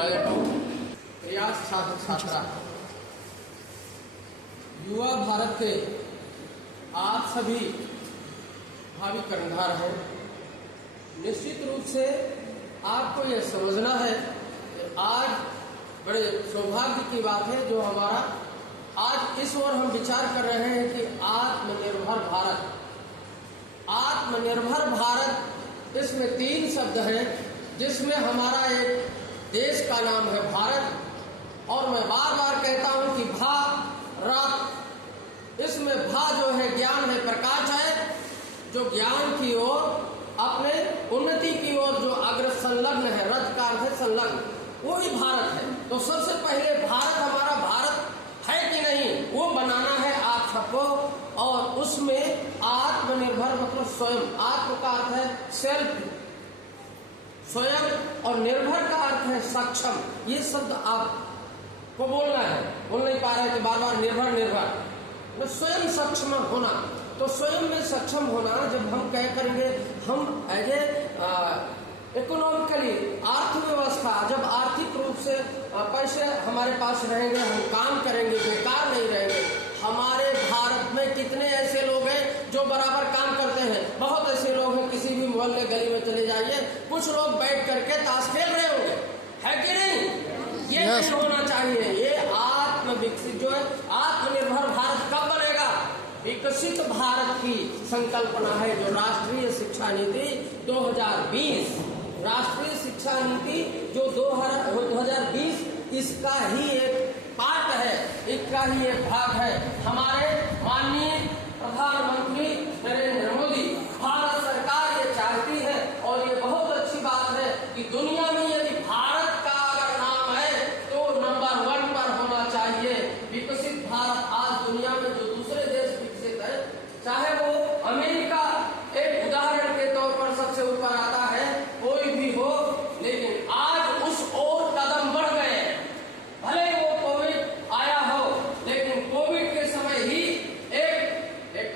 विधायकों, प्रयास छात्र छात्रा, युवा भारत के आप सभी भावी कर्णधार हैं। निश्चित रूप से आपको यह समझना है कि आज बड़े सौभाग्य की बात है जो हमारा आज इस ओर हम विचार कर रहे हैं कि आत्मनिर्भर भारत। आत्मनिर्भर भारत, इसमें 3 शब्द हैं, जिसमें हमारा एक देश का नाम है भारत। और मैं बार बार कहता हूं कि भारत, इसमें भा जो है ज्ञान है, प्रकाश है, जो ज्ञान की ओर, अपने उन्नति की ओर जो अग्र संलग्न है, रथ का अर्थ है संलग्न, वो ही भारत है। तो सबसे पहले भारत हमारा भारत है कि नहीं, वो बनाना है आप सबको। और उसमें आत्मनिर्भर मतलब स्वयं, आत्म का अर्थ है सेल्फ, स्वयं, और निर्भर का अर्थ है सक्षम। ये शब्द आपको बोलना है, बोल नहीं पा रहे थे बार बार, निर्भर निर्भर, स्वयं सक्षम होना। तो स्वयं में सक्षम होना जब हम क्या करेंगे, हम एज ए इकोनॉमिकली, अर्थव्यवस्था, जब आर्थिक रूप से पैसे हमारे पास रहेंगे, हम काम करेंगे, बेकार नहीं रहेंगे। हमारे भारत में कितने ऐसे लोग हैं जो बराबर काम करते हैं, बहुत ऐसे लोग हैं, किसी भी मोहल्ले गली में चले जाइए, कुछ लोग बैठ करके ताश खेल रहे होंगे, है कि नहीं? ये नहीं होना चाहिए। ये आत्म विकसित जो है, आत्मनिर्भर भारत कब बनेगा? विकसित भारत की संकल्पना है जो राष्ट्रीय शिक्षा नीति 2020, राष्ट्रीय शिक्षा नीति जो 2020, इसका ही एक पार्ट है, इसका ही एक भाग है। हमारे माननीय प्रधानमंत्री नरेंद्र मोदी, भारत सरकार ये चाहती है, और ये बहुत अच्छी बात है कि दुनिया में यदि भारत का अगर नाम है तो नंबर 1 पर होना चाहिए। विकसित भारत, आज दुनिया में जो दूसरे देश विकसित है, चाहे वो अमेरिका एक उदाहरण के तौर पर सबसे ऊपर आता है, कोई भी हो, लेकिन आज उस ओर कदम बढ़ गए। भले वो कोविड आया हो, लेकिन कोविड के समय ही एक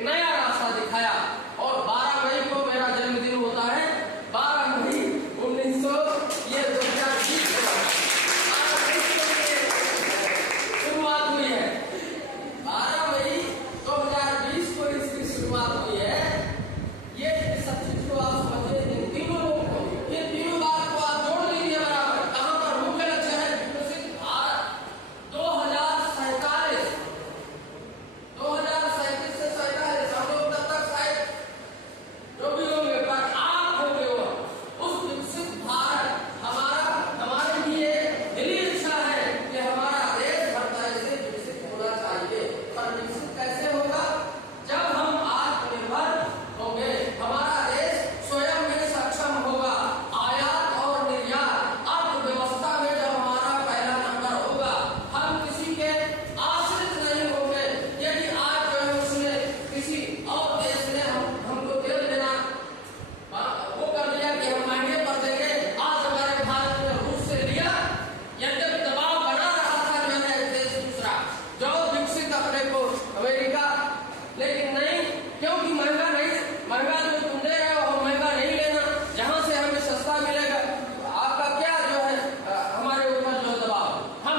नया रास्ता दिखाया। और 12 मई को मेरा जन्मदिन होता है, 12 मई 2020 शुरुआत हुई है, 12 मई 2020 को इसकी शुरुआत हुई है। ये सब चीज को आप समझिए, इन तीनों लोगों को, ये तीनों बात को आप जोड़ लीजिए बराबर। कहां पर मुख्य लक्ष्य है? विकसित भारत 2047 से 47 हम लोग तब तक शायद जो भी होंगे, पर आप होंगे वो। उस विकसित भारत हमारे लिए दिली इच्छा है कि हमारा देश हर तरह से विकसित होना चाहिए। पर विकसित कैसे होगा? जब हम आत्मनिर्भर होंगे, हमारा देश स्वयं में सक्षम होगा, आयात और निर्यात अर्थव्यवस्था में जब हमारा पहला नंबर होगा, हम किसी के आश्रित नहीं होंगे। यदि आज जो है उसने किसी और देश ने हमको तेल देना वो कर दिया कि हम महंगे पर देंगे, आज हमारे भारत ने रूस से लिया, यद्यपि दबाव बना रहा था जो है देश दूसरा जो विकसित अपने को अमेरिका, लेकिन नहीं, क्योंकि महंगा जो तुम दे रहे हो हम महंगा नहीं लेना, जहां से हमें सस्ता मिलेगा। आपका क्या जो है हमारे ऊपर जो दबाव, हम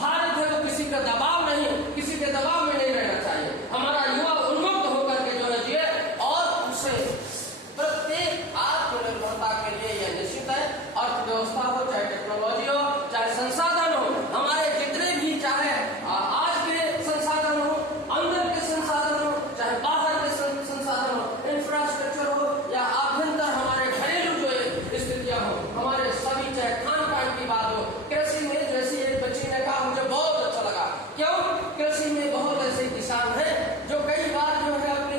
भारत है तो किसी का दबाव नहीं, किसी के दबाव में नहीं रहना चाहिए। हमारा युवा उन्मुक्त होकर के जो है जिए, और उसे प्रत्येक आत्मनिर्भरता के लिए यह निश्चित है। अर्थव्यवस्था हो, चाहे टेक्नोलॉजी हो, चाहे संसाधन हो, हमारे जितने भी, चाहे आज के संसाधन हो, अंदर के संसाधन हो, चाहे बाहर के संसाधन हो, इंफ्रास्ट्रक्चर हो या आभ्यंतर हमारे घरेलू जो स्थितियां हो, हमारे सभी, चाहे खान पान की बात हो, कृषि में, जैसी एक बच्ची ने कहा मुझे बहुत अच्छा लगा। क्यों? कृषि में बहुत ऐसे किसान हैं जो कई बार जो है अपनी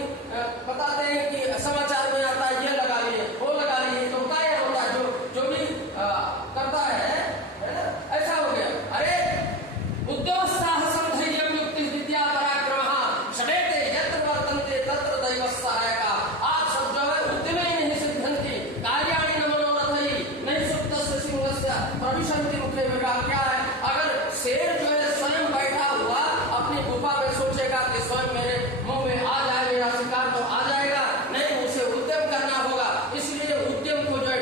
बताते हैं कि समाचार में आता है ये लगा लिए, वो लगा लिए, तो क्या होता है जो भी करता है ना, ऐसा हो गया। अरे उद्योग साहसम धैर्यं युक्ति विद्या पराक्रमः षडेते यत्र वर्तन्ते तत्र दैवः सहायः। आप सब जो है उद्यमे नहीं सिद्धन्ति कार्याणि न मनोरथैः नहीं सुप्तस्य सिंहस्य प्रविशन्ति मुखे विभाग। क्या है? अगर शेर जो है स्वयं बैठा हुआ अपनी गुफा में सोचेगा कि स्वयं मेरे मुंह में आ जाए मेरा शिकार, तो आ जाएगा नहीं, उसे उद्यम करना होगा। इसलिए उद्यम को जो है,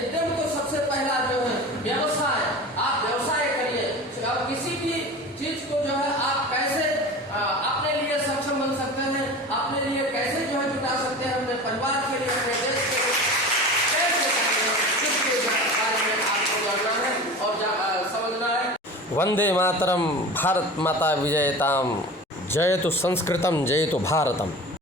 उद्यम को सबसे पहला जो है व्यवसाय अपने लिए सक्षम बन सकते हैं, अपने लिए कैसे जो है जुटा सकते हैं, अपने परिवार के लिए, अपने देश के लिए कैसे करते हैं, इसके बारे में आपको जानना है और समझना है। वंदे मातरम, भारत माता विजयताम, जयतु संस्कृतम जयतु भारतम।